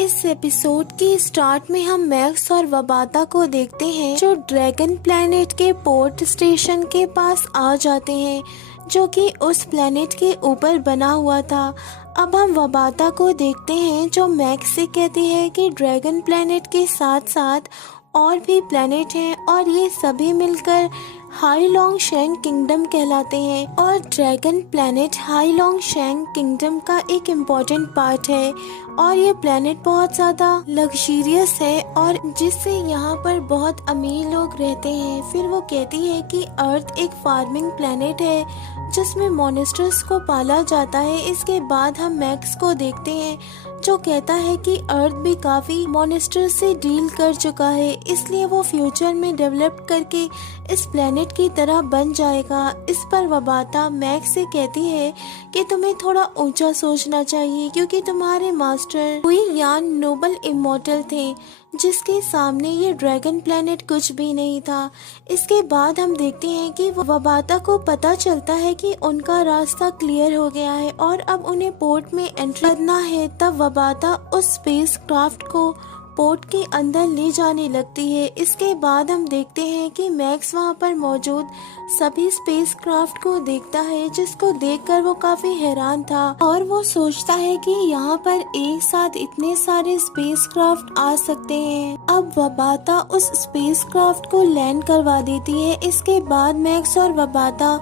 इस एपिसोड के स्टार्ट में हम मैक्स और वबाता को देखते हैं जो ड्रैगन प्लैनेट के पोर्ट स्टेशन के पास आ जाते हैं जो कि उस प्लैनेट के ऊपर बना हुआ था। अब हम वबाता को देखते हैं जो मैक्स से कहती है कि ड्रैगन प्लैनेट के साथ साथ और भी प्लैनेट हैं और ये सभी मिलकर हाई लॉन्ग शेंग किंगडम कहलाते हैं और ड्रैगन प्लैनेट हाई लॉन्ग शेंग किंगडम का एक इम्पोर्टेंट पार्ट है और ये प्लैनेट बहुत ज़्यादा लग्जरियस है और जिससे यहाँ पर बहुत अमीर लोग रहते हैं। फिर वो कहती है कि अर्थ एक फार्मिंग प्लैनेट है जिसमें मॉन्स्टर्स को पाला जाता है। इसके बाद हम मैक्स को देखते हैं जो कहता है कि अर्थ भी काफ़ी मॉन्स्टर्स से डील कर चुका है, इसलिए वो फ्यूचर में डेवलप करके इस प्लैनेट की तरह बन जाएगा। इस पर वबाता मैक्स से कहती है कि तुम्हें थोड़ा ऊंचा सोचना चाहिए क्योंकि तुम्हारे मास्टर हुई यान नोबल इमॉर्टल थे जिसके सामने ये ड्रैगन प्लैनेट कुछ भी नहीं था। इसके बाद हम देखते हैं कि वबाता को पता चलता है कि उनका रास्ता क्लियर हो गया है और अब उन्हें पोर्ट में एंट्री करना है। तब वबाता उस स्पेस क्राफ्ट को पोर्ट के अंदर ले जाने लगती है। इसके बाद हम देखते हैं कि मैक्स वहां पर मौजूद सभी स्पेस क्राफ्ट को देखता है जिसको देखकर वो काफी हैरान था और वो सोचता है कि यहाँ पर एक साथ इतने सारे स्पेस क्राफ्ट आ सकते हैं। अब वबाता उस स्पेस क्राफ्ट को लैंड करवा देती है। इसके बाद मैक्स और वबाता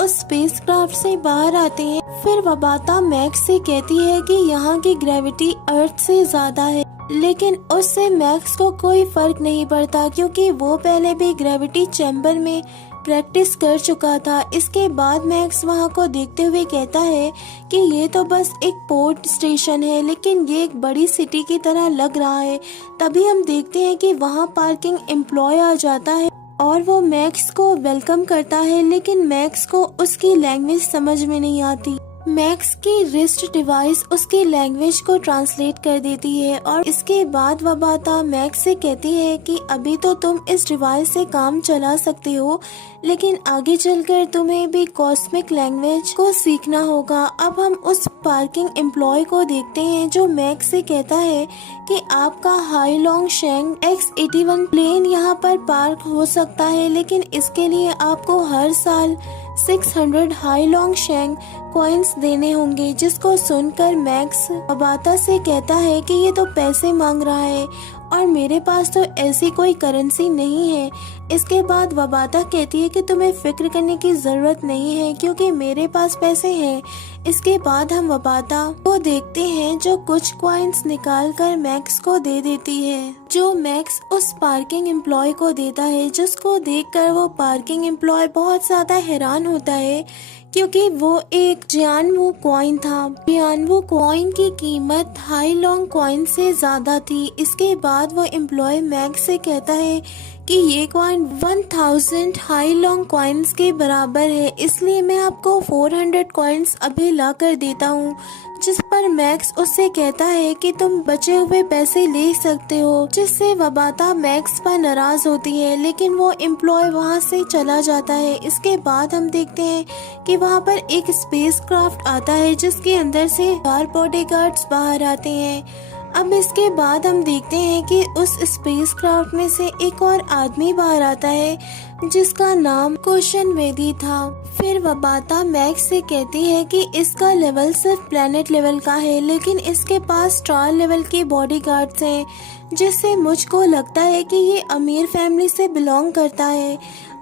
उस स्पेस क्राफ्ट से बाहर आते हैं। फिर वबाता मैक्स से कहती है कि यहाँ की ग्रेविटी अर्थ से ज्यादा है, लेकिन उससे मैक्स को कोई फर्क नहीं पड़ता क्योंकि वो पहले भी ग्रेविटी चैम्बर में प्रैक्टिस कर चुका था। इसके बाद मैक्स वहाँ को देखते हुए कहता है कि ये तो बस एक पोर्ट स्टेशन है लेकिन ये एक बड़ी सिटी की तरह लग रहा है। तभी हम देखते हैं कि वहाँ पार्किंग एम्प्लॉय आ जाता है और वो मैक्स को वेलकम करता है, लेकिन मैक्स को उसकी लैंग्वेज समझ में नहीं आती। मैक्स की रिस्ट डिवाइस उसकी लैंग्वेज को ट्रांसलेट कर देती है और इसके बाद वबाता मैक्स से कहती है कि अभी तो तुम इस डिवाइस से काम चला सकते हो लेकिन आगे चलकर तुम्हें भी कॉस्मिक लैंग्वेज को सीखना होगा। अब हम उस पार्किंग एम्प्लॉय को देखते हैं जो मैक्स से कहता है कि आपका हाई लॉन्ग शेंग X-81 प्लेन यहाँ पर पार्क हो सकता है, लेकिन इसके लिए आपको हर साल 600 हाई लॉन्ग शेंग कॉइन्स देने होंगे। जिसको सुनकर मैक्स वबाता से कहता है कि ये तो पैसे मांग रहा है और मेरे पास तो ऐसी कोई करेंसी नहीं है। इसके बाद वबाता कहती है कि तुम्हें फिक्र करने की जरूरत नहीं है क्योंकि मेरे पास पैसे हैं। इसके बाद हम वबाता को देखते हैं जो कुछ कॉइन्स निकाल कर मैक्स को दे देती है, जो मैक्स उस पार्किंग एम्प्लॉय को देता है, जिसको देखकर वो पार्किंग एम्प्लॉय बहुत ज्यादा हैरान होता है क्योंकि वो एक जियानवू कॉइन था। जियानवू कॉइन की कीमत हाई लॉन्ग कॉइन से ज्यादा थी। इसके बाद वो एम्प्लॉय मैक्स से कहता है कि ये कॉइन 1000 हाई लॉन्ग कॉइन्स के बराबर है, इसलिए मैं आपको 400 कॉइन्स अभी ला कर देता हूँ। जिस पर मैक्स उससे कहता है कि तुम बचे हुए पैसे ले सकते हो, जिससे वबाता मैक्स पर नाराज होती है, लेकिन वो एम्प्लॉय वहाँ से चला जाता है। इसके बाद हम देखते हैं कि वहाँ पर एक स्पेस क्राफ्ट आता है जिसके अंदर से 4 बॉडीगार्ड्स बाहर आते हैं। अब इसके बाद हम देखते हैं कि उस स्पेस क्राफ्ट में से एक और आदमी बाहर आता है जिसका नाम कुशन वेदी था। फिर वबाता मैक्स से कहती है कि इसका लेवल सिर्फ प्लेनेट लेवल का है, लेकिन इसके पास स्टार लेवल के बॉडीगार्ड्स हैं, जिससे मुझको लगता है कि ये अमीर फैमिली से बिलोंग करता है।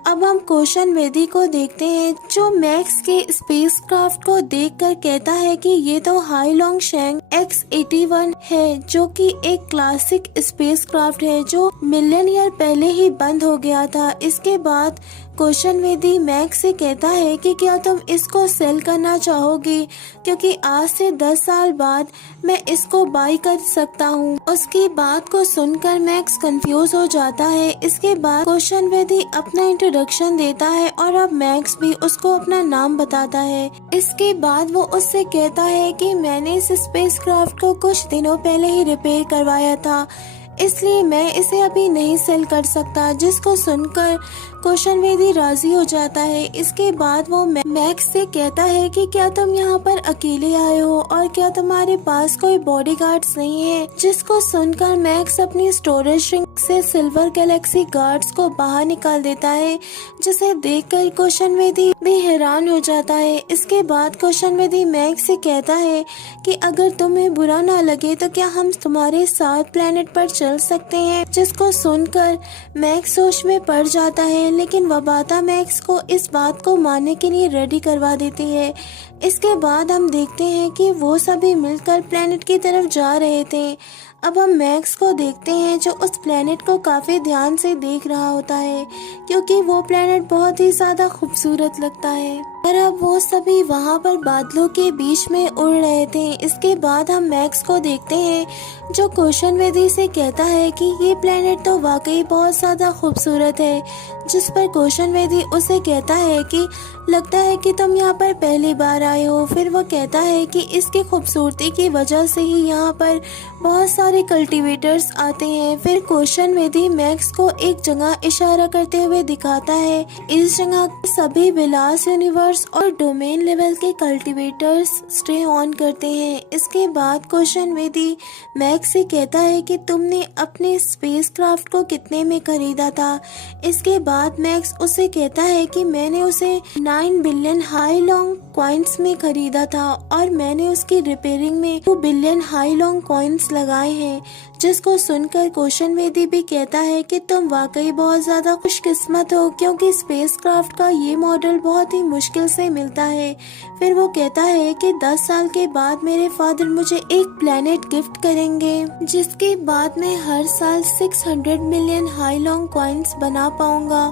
अब हम कुशन वेदी को देखते हैं जो मैक्स के स्पेस क्राफ्ट को देखकर कहता है कि ये तो हाई लॉन्ग शेंग X-81 है, जो कि एक क्लासिक स्पेस क्राफ्ट है जो मिलियन ईयर पहले ही बंद हो गया था। इसके बाद कुशन वेदी मैक्स से कहता है कि क्या तुम इसको सेल करना चाहोगे क्योंकि आज से 10 साल बाद मैं इसको बाई कर सकता हूँ। उसकी बात को सुनकर मैक्स कंफ्यूज हो जाता है। इसके बाद कुशन वेदी अपना इंट्रोडक्शन देता है और अब मैक्स भी उसको अपना नाम बताता है। इसके बाद वो उससे कहता है कि मैंने इस स्पेस क्राफ्ट को कुछ दिनों पहले ही रिपेयर करवाया था, इसलिए मैं इसे अभी नहीं सेल कर सकता। जिसको सुनकर क्वेश्चन वेदी राजी हो जाता है। इसके बाद वो मैक्स से कहता है कि क्या तुम यहाँ पर अकेले आए हो और क्या तुम्हारे पास कोई बॉडीगार्ड्स नहीं है। जिसको सुनकर मैक्स अपनी स्टोरेज रिंग से सिल्वर गैलेक्सी गार्ड्स को बाहर निकाल देता है, जिसे देखकर क्वेश्चन वेदी भी हैरान हो जाता है। इसके बाद क्वेश्चन वेदी मैक्स से कहता है कि अगर तुम्हें बुरा ना लगे तो क्या हम तुम्हारे साथ प्लेनेट पर चल सकते हैं। जिसको सुनकर मैक्स सोच में पड़ जाता है, लेकिन वबाता मैक्स को इस बात को मानने के लिए रेडी करवा देती है। इसके बाद हम देखते हैं कि वो सभी मिलकर प्लेनेट की तरफ जा रहे थे। अब हम मैक्स को देखते हैं जो उस प्लेनेट को काफी ध्यान से देख रहा होता है, क्योंकि वो प्लेनेट बहुत ही ज्यादा खूबसूरत लगता है। और अब वो सभी वहाँ पर बादलों के बीच में उड़ रहे थे। इसके बाद हम मैक्स को देखते हैं जो क्वेश्चन वेदी से कहता है कि ये प्लेनेट तो वाकई बहुत ज्यादा खूबसूरत है। जिस पर क्वेश्चन वेदी उसे कहता है कि लगता है कि तुम यहाँ पर पहली बार आए हो। फिर वो कहता है कि इसकी खूबसूरती की वजह से ही यहाँ पर बहुत सारे कल्टीवेटर्स आते हैं। फिर क्वेश्चन वेदी मैक्स को एक जगह इशारा करते हुए दिखाता है। इस जगह के सभी विलास यूनिवर्स और डोमेन लेवल के कल्टीवेटर्स स्टे ऑन करते हैं। इसके बाद क्वेश्चन वेदी मैक्स से कहता है कि तुमने अपने स्पेसक्राफ्ट को कितने में खरीदा था। इसके बाद मैक्स उसे कहता है कि मैंने उसे 9 बिलियन हाई लॉन्ग कॉइन्स में खरीदा था और मैंने उसकी रिपेयरिंग में 2 बिलियन हाई लॉन्ग कॉइन्स लगाए हैं। जिसको सुनकर क्वेश्चन वेदी भी कहता है कि तुम वाकई बहुत ज्यादा खुशकिस्मत हो, क्योंकि स्पेसक्राफ्ट का ये मॉडल बहुत ही मुश्किल से मिलता है। फिर वो कहता है कि 10 साल के बाद मेरे फादर मुझे एक प्लेनेट गिफ्ट करेंगे, जिसके बाद मैं हर साल 600 मिलियन हाई लॉन्ग कॉइन्स बना पाऊंगा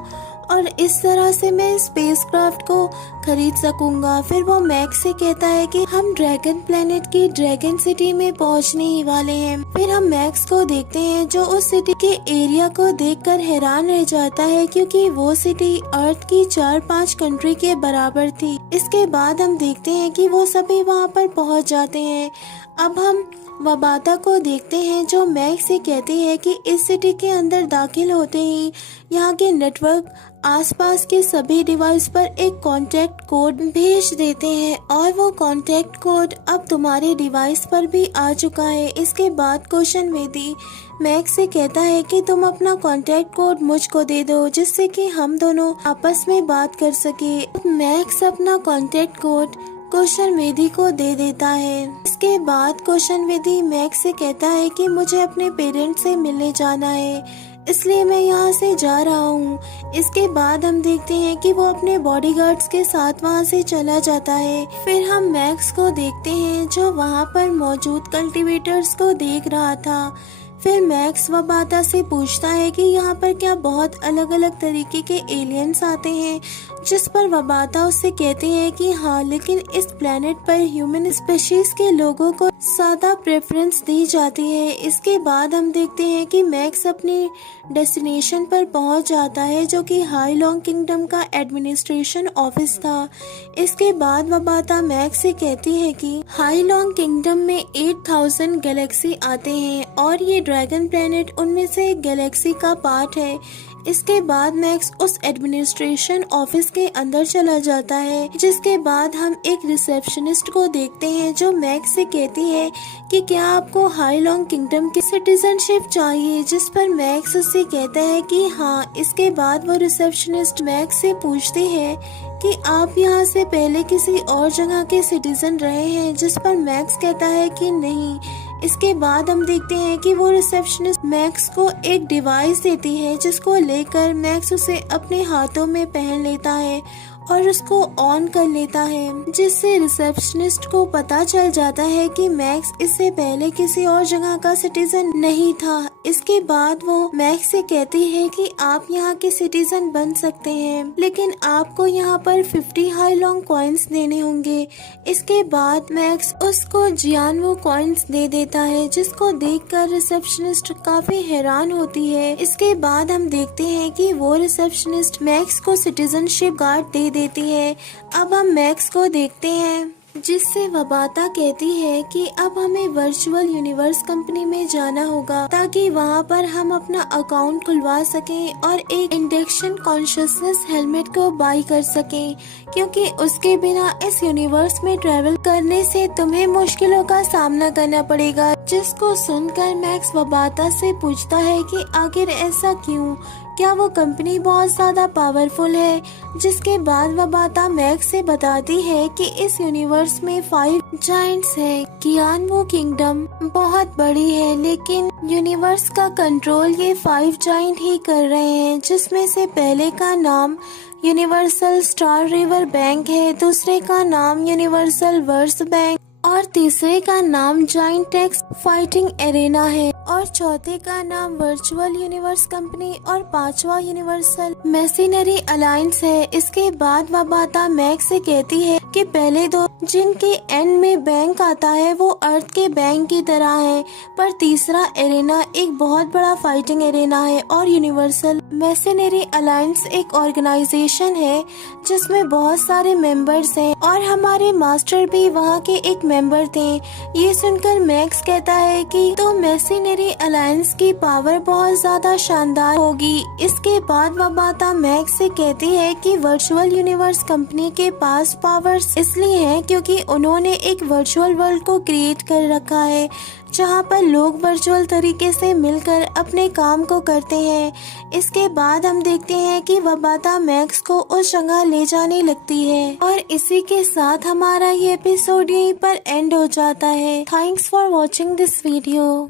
और इस तरह से मैं स्पेसक्राफ्ट को खरीद सकूंगा। फिर वो मैक्स से कहता है कि हम ड्रैगन प्लेनेट की ड्रैगन सिटी में पहुंचने ही वाले हैं। फिर हम मैक्स को देखते हैं जो उस सिटी के एरिया को देखकर हैरान रह जाता है, क्योंकि वो सिटी अर्थ की 4-5 कंट्री के बराबर थी। इसके बाद हम देखते हैं कि वो सभी वहां पर पहुंच जाते हैं। अब हम वबाता को देखते हैं जो मैक्स से कहती है कि इस सिटी के अंदर दाखिल होते ही यहाँ के नेटवर्क आसपास के सभी डिवाइस पर एक कांटेक्ट कोड भेज देते हैं और वो कांटेक्ट कोड अब तुम्हारे डिवाइस पर भी आ चुका है। इसके बाद क्वेश्चन वेदी मैक्स से कहता है कि तुम अपना कांटेक्ट कोड मुझको दे दो, जिससे कि हम दोनों आपस में बात कर सके। मैक्स अपना कांटेक्ट कोड क्वेश्चन वेदी को दे देता है। इसके बाद क्वेश्चन वेदी मैक्स से कहता है कि मुझे अपने पेरेंट्स से मिलने जाना है, इसलिए मैं यहाँ से जा रहा हूँ। इसके बाद हम देखते हैं कि वो अपने बॉडीगार्ड्स के साथ वहाँ से चला जाता है। फिर हम मैक्स को देखते हैं जो वहाँ पर मौजूद कल्टीवेटर्स को देख रहा था। फिर मैक्स वबाता से पूछता है कि यहाँ पर क्या बहुत अलग अलग तरीके के एलियंस आते हैं। जिस पर वबाता उससे कहती है कि हाँ, लेकिन इस प्लेनेट पर ह्यूमन स्पेशीज के लोगों को ज्यादा प्रेफरेंस दी जाती है। इसके बाद हम देखते हैं कि मैक्स अपनी डेस्टिनेशन पर पहुंच जाता है, जो कि हाई लॉन्ग किंगडम का एडमिनिस्ट्रेशन ऑफिस था। इसके बाद वबाता मैक्स से कहती है कि हाई लॉन्ग किंगडम में 8000 गैलेक्सी आते हैं और ये ड्रैगन प्लेनेट उनमें से एक गैलेक्सी का पार्ट है। इसके बाद मैक्स उस एडमिनिस्ट्रेशन ऑफिस के अंदर चला जाता है, जिसके बाद हम एक रिसेप्शनिस्ट को देखते हैं जो मैक्स से कहती है कि क्या आपको हाई लॉन्ग किंगडम की सिटीजनशिप चाहिए। जिस पर मैक्स उससे कहता है कि हाँ। इसके बाद वो रिसेप्शनिस्ट मैक्स से पूछती है कि आप यहाँ से पहले किसी और जगह के सिटीजन रहे हैं। जिस पर मैक्स कहता है कि नहीं। इसके बाद हम देखते हैं कि वो रिसेप्शनिस्ट मैक्स को एक डिवाइस देती है, जिसको लेकर मैक्स उसे अपने हाथों में पहन लेता है और उसको ऑन कर लेता है, जिससे रिसेप्शनिस्ट को पता चल जाता है कि मैक्स इससे पहले किसी और जगह का सिटीजन नहीं था। इसके बाद वो मैक्स से कहती है कि आप यहाँ के सिटीजन बन सकते हैं, लेकिन आपको यहाँ पर 50 हाई लॉन्ग कॉइन्स देने होंगे। इसके बाद मैक्स उसको जियानवो कॉइन्स दे देता है, जिसको देखकर रिसेप्शनिस्ट काफी हैरान होती है। इसके बाद हम देखते हैं कि वो रिसेप्शनिस्ट मैक्स को सिटीजनशिप कार्ड दे देती है। अब हम मैक्स को देखते हैं जिससे वबाता कहती है कि अब हमें वर्चुअल यूनिवर्स कंपनी में जाना होगा ताकि वहाँ पर हम अपना अकाउंट खुलवा सकें और एक इंडक्शन कॉन्शियसनेस हेलमेट को बाई कर सकें, क्योंकि उसके बिना इस यूनिवर्स में ट्रेवल करने से तुम्हें मुश्किलों का सामना करना पड़ेगा। जिसको सुनकर मैक्स वबाता से पूछता है कि आखिर ऐसा क्यों, क्या वो कंपनी बहुत ज्यादा पावरफुल है। जिसके बाद वबाता मैक्स से बताती है कि इस यूनिवर्स में 5 जायंट्स है। कियानवू किंगडम बहुत बड़ी है, लेकिन यूनिवर्स का कंट्रोल ये 5 जायंट ही कर रहे हैं, जिसमें से पहले का नाम यूनिवर्सल स्टार रिवर बैंक है, दूसरे का नाम यूनिवर्सल वर्स बैंक और तीसरे का नाम जाइंट टेक्स फाइटिंग एरेना है और चौथे का नाम वर्चुअल यूनिवर्स कंपनी और पांचवा यूनिवर्सल मैसिनरी अलायंस है। इसके बाद वबाता मैक्स से कहती है कि पहले दो जिनके एंड में बैंक आता है वो अर्थ के बैंक की तरह है, पर तीसरा एरेना एक बहुत बड़ा फाइटिंग एरेना है और यूनिवर्सल मैसिनरी अलायंस एक ऑर्गेनाइजेशन है जिसमें बहुत सारे मेंबर्स हैं और हमारे मास्टर भी वहाँ के एक मेंबर थे। ये सुनकर मैक्स कहता है कि तो मैसिनरी अलायंस की पावर बहुत ज्यादा शानदार होगी। इसके बाद वबाता मैक्स से कहती है कि वर्चुअल यूनिवर्स कंपनी के पास पावर्स इसलिए हैं क्योंकि उन्होंने एक वर्चुअल वर्ल्ड को क्रिएट कर रखा है जहाँ पर लोग वर्चुअल तरीके से मिलकर अपने काम को करते हैं। इसके बाद हम देखते हैं कि वबाता मैक्स को उस जगह ले जाने लगती है और इसी के साथ हमारा ये एपिसोड यहीं पर एंड हो जाता है। Thanks for watching this video.